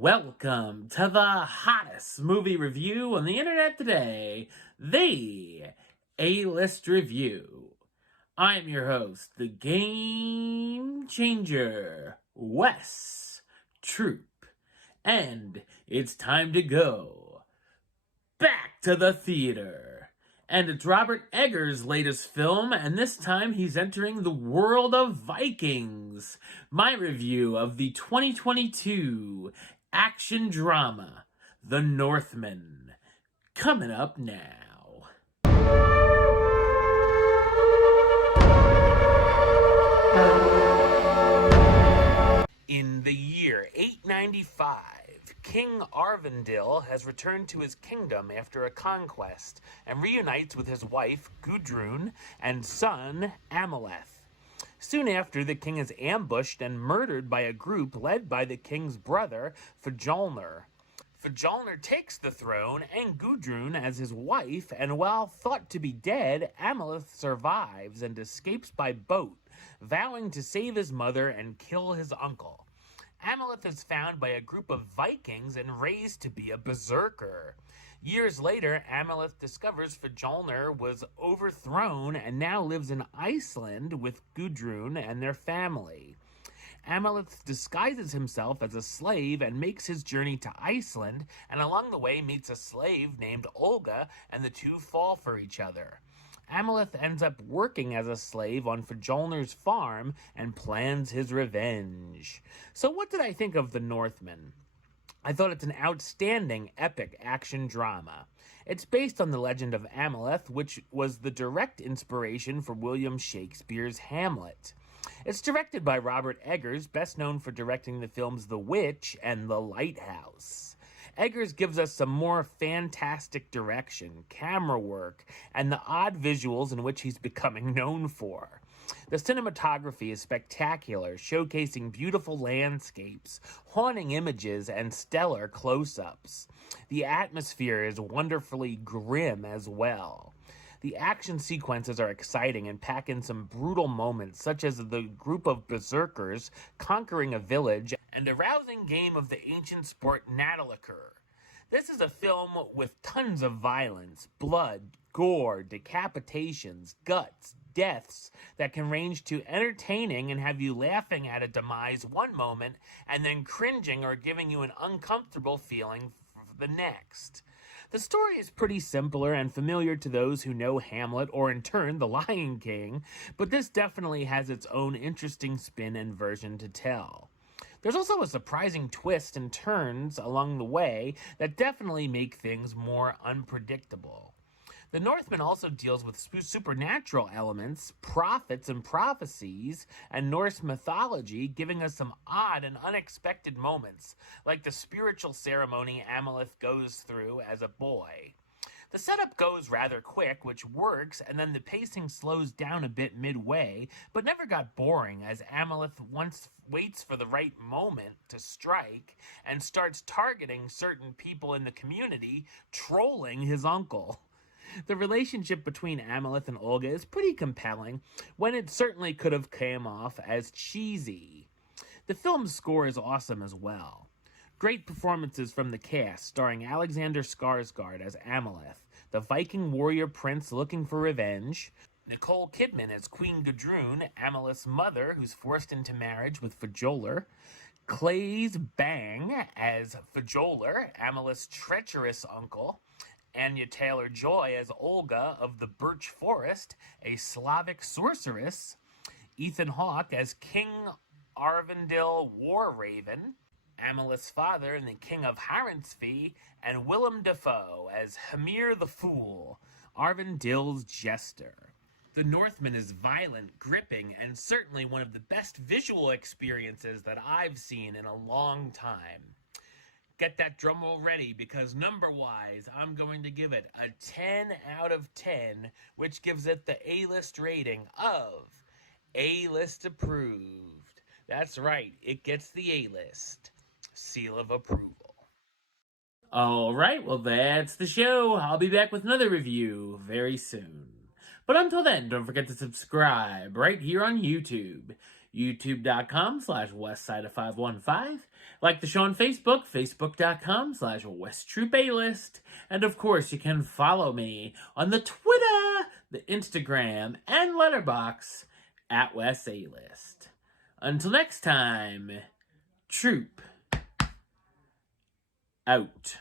Welcome to the hottest movie review on the internet today, the A-List Review. I'm your host, the Game Changer, Wes Troop, and it's time to go back to the theater. And it's Robert Eggers' latest film, and this time he's entering the world of Vikings. My review of the 2022 action drama, The Northman, coming up now. In the year 895, King Arvindil has returned to his kingdom after a conquest and reunites with his wife Gudrun and son Amaleth. Soon after, the king is ambushed and murdered by a group led by the king's brother, Fjolnir. Fjolnir takes the throne and Gudrun as his wife, and while thought to be dead, Amaleth survives and escapes by boat, vowing to save his mother and kill his uncle. Amaleth is found by a group of Vikings and raised to be a berserker. Years later, Amaleth discovers Fjolnir was overthrown and now lives in Iceland with Gudrun and their family. Amaleth disguises himself as a slave and makes his journey to Iceland, and along the way meets a slave named Olga, and the two fall for each other. Amaleth ends up working as a slave on Fjolnir's farm and plans his revenge. So what did I think of The Northman? I thought it's an outstanding epic action drama. It's based on the legend of Amaleth, which was the direct inspiration for William Shakespeare's Hamlet. It's directed by Robert Eggers, best known for directing the films The Witch and The Lighthouse. Eggers gives us some more fantastic direction, camera work, and the odd visuals in which he's becoming known for. The cinematography is spectacular, showcasing beautiful landscapes, haunting images, and stellar close-ups. The atmosphere is wonderfully grim as well. The action sequences are exciting and pack in some brutal moments, such as the group of berserkers conquering a village and a rousing game of the ancient sport Nautilicur. This is a film with tons of violence, blood, gore, decapitations, guts, deaths that can range to entertaining and have you laughing at a demise one moment and then cringing or giving you an uncomfortable feeling for the next. The story is pretty simpler and familiar to those who know Hamlet or, in turn, The Lion King, but this definitely has its own interesting spin and version to tell. There's also a surprising twist and turns along the way that definitely make things more unpredictable. The Northman also deals with supernatural elements, prophets and prophecies, and Norse mythology, giving us some odd and unexpected moments, like the spiritual ceremony Amaleth goes through as a boy. The setup goes rather quick, which works, and then the pacing slows down a bit midway, but never got boring, as Amaleth once waits for the right moment to strike and starts targeting certain people in the community, trolling his uncle. The relationship between Amaleth and Olga is pretty compelling, when it certainly could have come off as cheesy. The film's score is awesome as well. Great performances from the cast, starring Alexander Skarsgård as Amaleth, the Viking warrior prince looking for revenge, Nicole Kidman as Queen Gudrun, Amaleth's mother who's forced into marriage with Fjolnir, Claes Bang as Fjolnir, Amaleth's treacherous uncle, Anya Taylor-Joy as Olga of the Birch Forest, a Slavic sorceress, Ethan Hawke as King Arvindil War Raven, Amaleth's father and the King of Harinsfee, and Willem Dafoe as Hamir the Fool, Arvindil's jester. The Northman is violent, gripping, and certainly one of the best visual experiences that I've seen in a long time. Get that drum roll ready, because number-wise, I'm going to give it a 10 out of 10, which gives it the A-list rating of A-list approved. That's right, it gets the A-list seal of approval. Alright, well that's the show. I'll be back with another review very soon. But until then, don't forget to subscribe right here on YouTube. youtube.com/westside515. Like the show on Facebook, facebook.com/westtroupealist. And of course, you can follow me on the Twitter, the Instagram, and Letterboxd at WesAlist. Until next time, Troop out.